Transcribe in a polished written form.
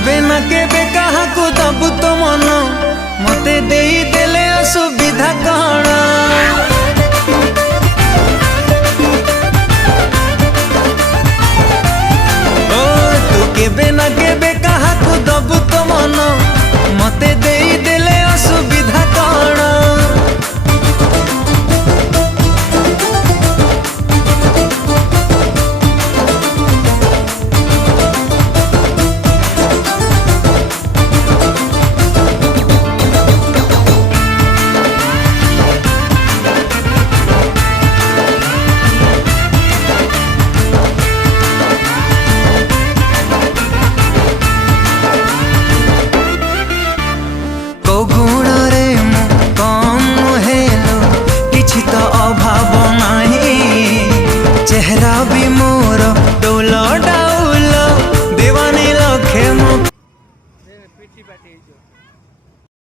केबे ना केबे कहा को दबु तो मन मते देई देले असुविधा कण। ओ तू केबे ना केबे कहा को दबु तो मन मते देई देले असुविधा कण। चेहरा भी मोर डोलो डाउलो दीवानी लखे मो।